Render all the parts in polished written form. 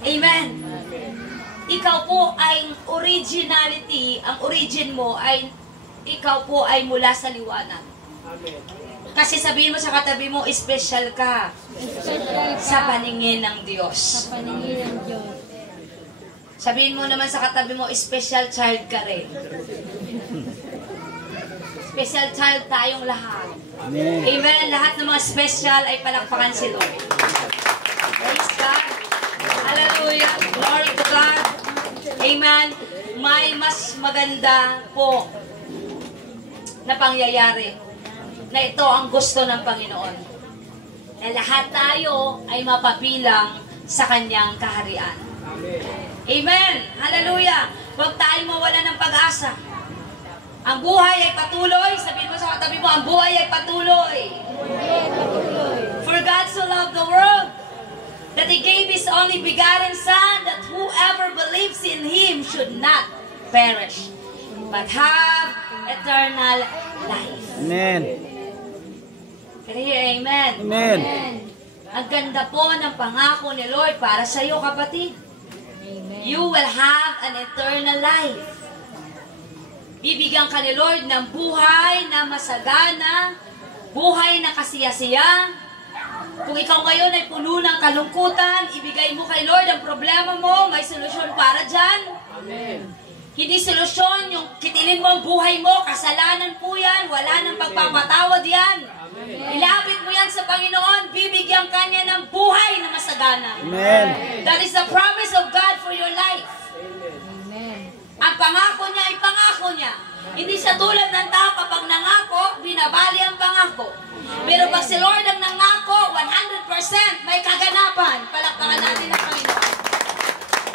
Amen. Ikaw po ay originality, ang origin mo ay ikaw po ay mula sa liwanag. Kasi sabihin mo sa katabi mo, special ka sa paningin ng Diyos. Sa paningin ng Diyos. Sabihin mo naman sa katabi mo, special child ka rin. Special child tayong lahat. Amen. Amen. Lahat ng mga special ay palakpakan si Lord. Praise God. Hallelujah. Glory to God. Amen. May mas maganda po na pangyayari na ito ang gusto ng Panginoon. Na lahat tayo ay mapabilang sa Kanyang kaharian. Amen. Hallelujah. Huwag tayong mawala ng pag-asa. Ang buhay ay patuloy. Sabihin mo sa katabi mo, ang buhay ay patuloy. For God so loved the world that He gave His only begotten Son, that whoever believes in Him should not perish, but have eternal life. Amen. Kaya, amen. Amen. Ang ganda po ng pangako ni Lord para sa iyo, kapatid. Amen. You will have an eternal life. Bibigyan ka ni Lord ng buhay na masagana, buhay na kasiyasiya. Kung ikaw ngayon ay puno ng kalungkutan, ibigay mo kay Lord ang problema mo, may solusyon para dyan. Amen. Hindi solusyon yung kitilin mo ang buhay mo, kasalanan po yan, wala nang pagpapatawad yan. Ilapit mo yan sa Panginoon, bibigyan ka niya ng buhay na masagana. Amen. That is the promise of God for your life. Amen. Ang pangako niya ay pangako niya. Hindi siya tulad ng tao kapag nangako, binabali ang pangako. Pero pag si Lord ang nangako, 100% may kaganapan. Palakpakan natin ang Panginoon.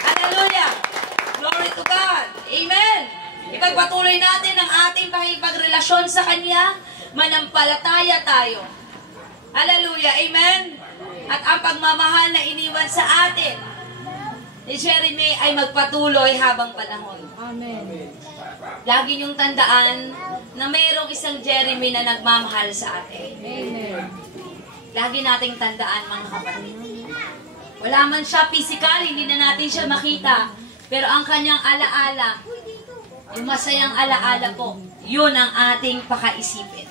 Hallelujah! Glory to God! Amen! Ipagpatuloy natin ang ating pakipagrelasyon sa Kanya. Manampalataya tayo. Hallelujah! Amen! At ang pagmamahal na iniwan sa atin ni Jeremy ay magpatuloy habang panahon. Amen. Lagi niyong tandaan na mayroong isang Jeremy na nagmamahal sa atin. Amen. Lagi nating tandaan, mga kapatid. Wala man siya physical, hindi na natin siya makita. Pero ang kanyang alaala, yung masayang alaala po, yun ang ating pakaisipin.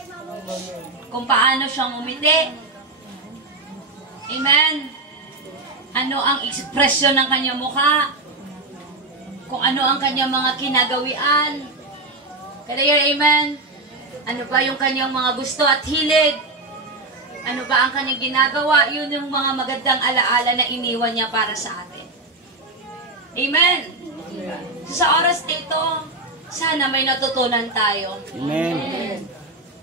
Kung paano siyang umiti. Amen. Ano ang ekspresyon ng kanyang mukha, kung ano ang kanyang mga kinagawian. Kaya, amen, ano ba yung kanyang mga gusto at hilig, ano ba ang kanyang ginagawa, yun yung mga magandang alaala na iniwan niya para sa atin. Amen. So, sa oras nito, sana may natutunan tayo. Amen.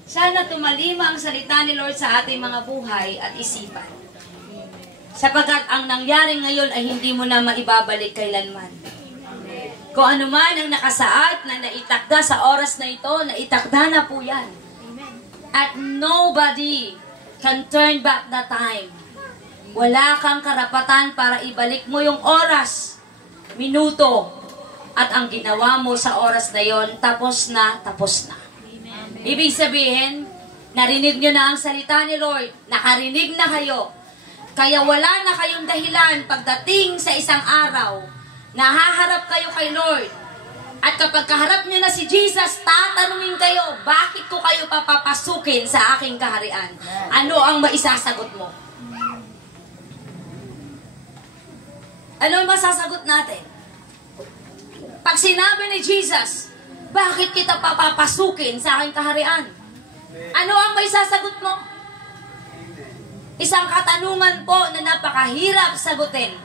Sana tumalima ang salita ni Lord sa ating mga buhay at isipan. Sapagkat ang nangyari ngayon ay hindi mo na maibabalik kailanman. Kung ano man ang nakasaad na naitakda sa oras na ito, naitakda na po yan. At nobody can turn back the time. Wala kang karapatan para ibalik mo yung oras, minuto, at ang ginawa mo sa oras na yon, tapos na, tapos na. Ibig sabihin, narinig nyo na ang salita ni Lord, nakarinig na kayo. Kaya wala na kayong dahilan pagdating sa isang araw, nahaharap kayo kay Lord. At kapag kaharap nyo na si Jesus, tatanungin kayo, bakit ko kayo papapasukin sa aking kaharian? Ano ang maisasagot mo? Ano ang masasagot natin? Pag sinabi ni Jesus, bakit kita papapasukin sa aking kaharian? Ano ang maisasagot mo? Isang katanungan po na napakahirap sagutin.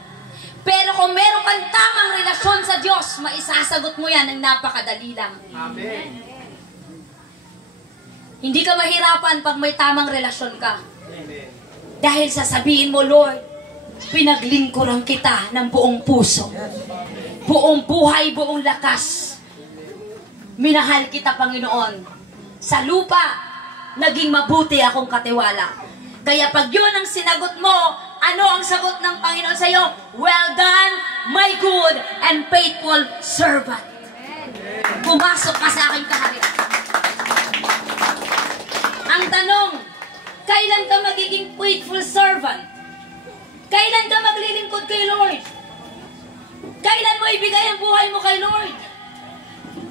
Pero kung meron kang tamang relasyon sa Diyos, maisasagot mo yan ng napakadali lang. Amen. Hindi ka mahirapan pag may tamang relasyon ka. Dahil sasabihin mo, Lord, pinaglingkuran kita ng buong puso. Buong buhay, buong lakas. Minahal kita, Panginoon. Sa lupa, naging mabuti akong katiwala. Kaya pag yun ang sinagot mo, ano ang sagot ng Panginoon sa iyo? Well done, my good and faithful servant. Pumasok ka sa aking kaharian. Ang tanong, kailan ka magiging faithful servant? Kailan ka maglilingkod kay Lord? mo ibigay ang buhay mo kay Lord.